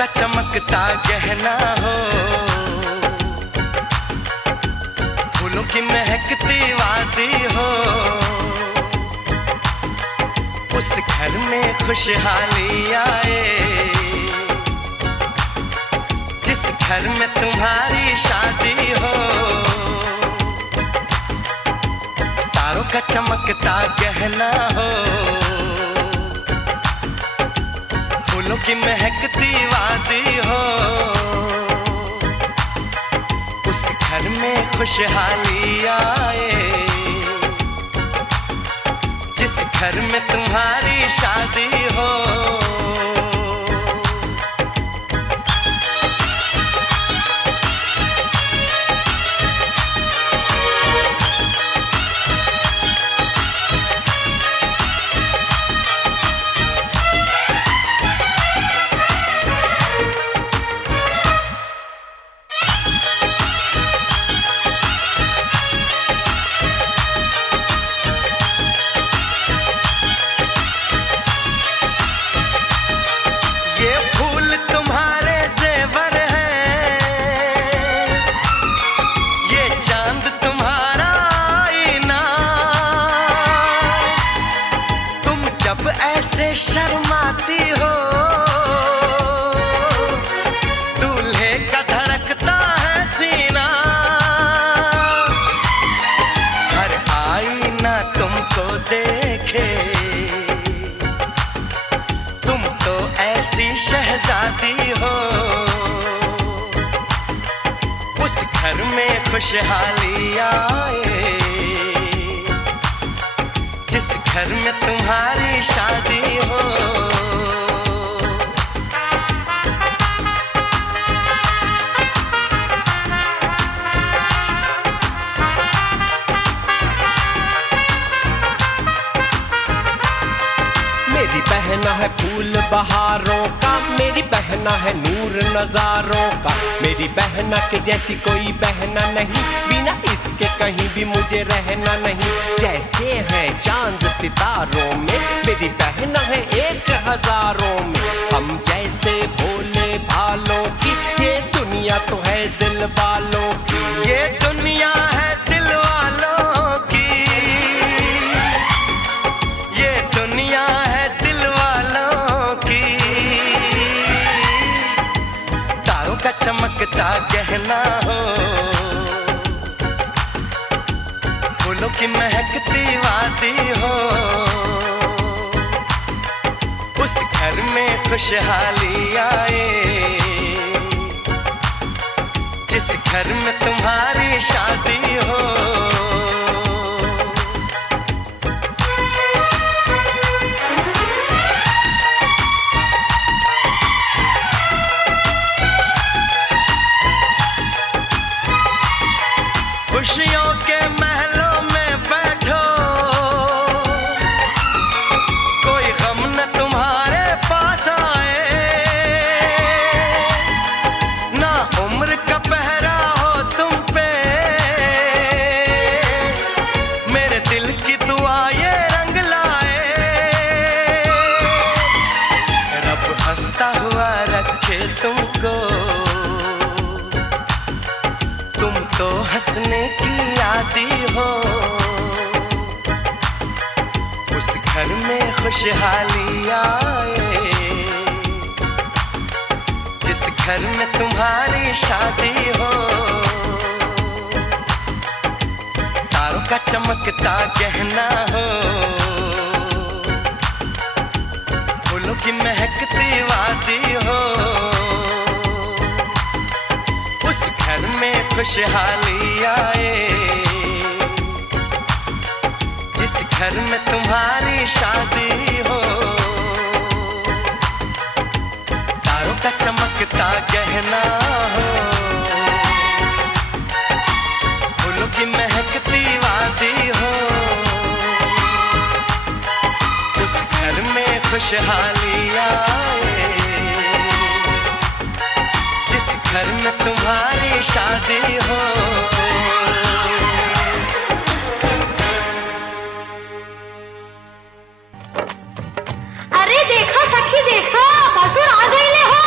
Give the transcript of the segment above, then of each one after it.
का चमकता गहना हो, फूलों की महकती वादी हो, उस घर में खुशहाली आए जिस घर में तुम्हारी शादी हो। तारों का चमकता गहना हो, फूलों की महकती वादी हो, उस घर में खुशहाली आए जिस घर में तुम्हारी शादी हो। ऐसे शर्माती हो, दूल्हे का धड़कता है सीना, हर आईना तुमको देखे, तुम तो ऐसी शहजादी हो। उस घर में खुशहाली आए जिस घर में तुम्हारी शादी हो। मेरी बहना है फूल बहारों का, मेरी बहना है नूर नजारों का, मेरी बहना के जैसी कोई बहना नहीं, बिना इसके कहीं भी मुझे रहना नहीं। जैसे है चांद सितारों में, मेरी बहना है 1000 में, हम जैसे भोले भालों की, ये दुनिया तो है दिल वालों की, ये दुनिया है दिल वालों की, ये दुनिया है दिल वालों की। तारों का चमकता गहना हो, फूलों की महकती वादी हो, उस घर में खुशहाली आए जिस घर में तुम्हारी शादी हो। खुशियों के महलों में बैठो, कोई गम न तुम्हारे पास आए, ना उम्र का पहरा हो तुम पे, मेरे दिल की दुआ ये रंग लाए, रब हंसता हुआ रखे तुमको, तुम तो हंसने की आदी हो। उस घर में खुशहाली आए जिस घर में तुम्हारी शादी हो। तारों का चमकता गहना हो, फूलों की महकती वादी हो, उस घर में खुशहाली आए जिस घर में तुम्हारी शादी हो। तारों का चमकता गहना हो, फूलों की महकती वादी हो, उस घर में खुशहाली आए जिस घर में तुम्हारी शादी हो। अरे देखो सखी देखो, भसुर आ गईले हो।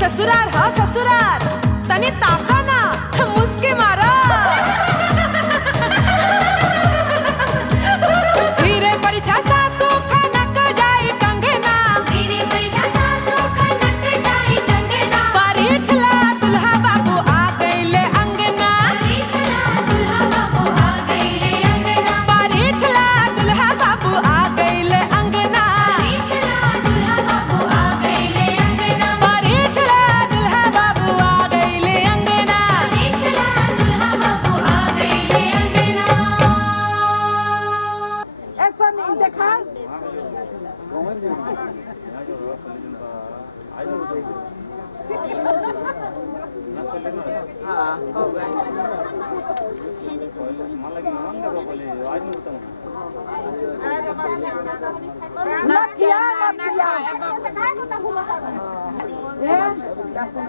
ससुरार हो ससुरार, तनी ताका ना मुस्के मारा। धीरे परिछा सासू खनक जाई कंगना, धीरे परिछा सासू खनक जाई कंगना। परिछला दुल्हा बाबू आ गईले अंगना, परिछला दुल्हा बाबू आ गईले अंगना। परिछला दुल्हा बाबू आ गईले अंगना, परिछला दुल्हा बाबू आ गईले अंगना। परिछला दुल्हा बाबू आ गईले अंगना, परिछला दुल्हा बाबू आ गईले अंगना। ऐसा नहीं देखा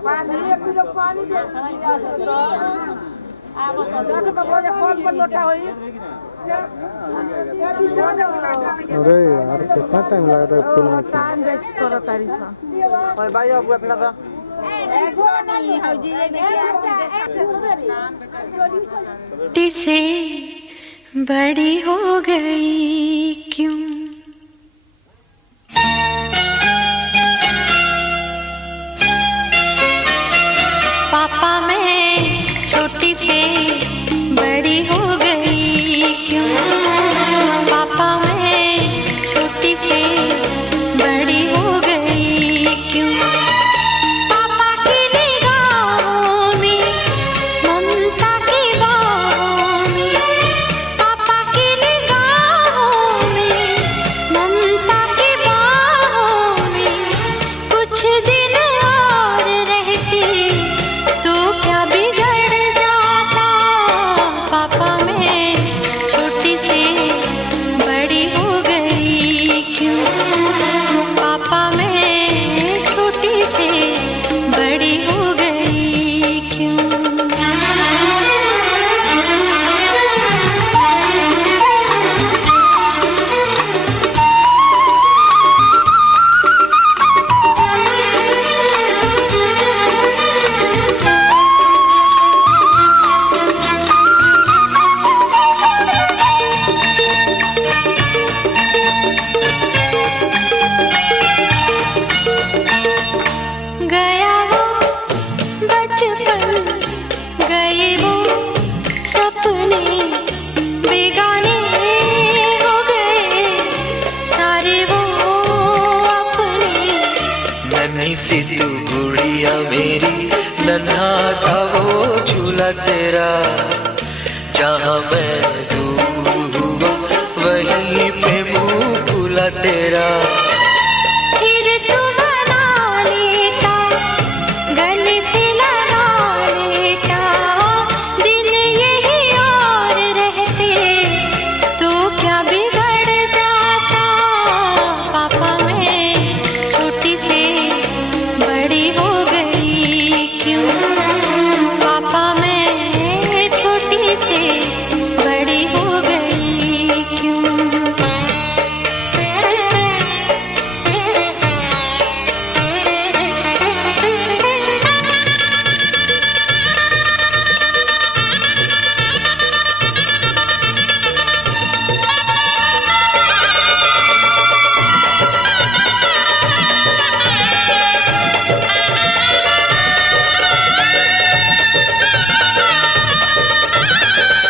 पानी 1 किलो पानी दे अरे यार कितना टाइम लगता है फूल में? टाइम वेस्ट करो तारी सा। ओए भाई आपको अपना था छोटी से बड़ी हो गई क्यों? पापा मैं छोटी से बड़ी हो गई क्यों? पापा मैं छोटी से बड़ी हो गई क्यों? पापा की निगाहों में ममता की बाहों में, पापा की निगाहों में ममता की बाहों में, कुछ दिन और रहती तो क्या बिगड़ जाता? पापा मैं छोटी से बड़ी हो गई क्यों? पापा मैं छोटी से बड़ी हो गई क्यों? गया वो बचपन, गए वो सपने, बेगाने हो गए सारे वो अपने। नन्ही सी तू गुड़िया मेरी, नन्हा सा वो झूला तेरा, जहाँ मैं दूर हुआ वहीं पे मुँह खुला तेरा।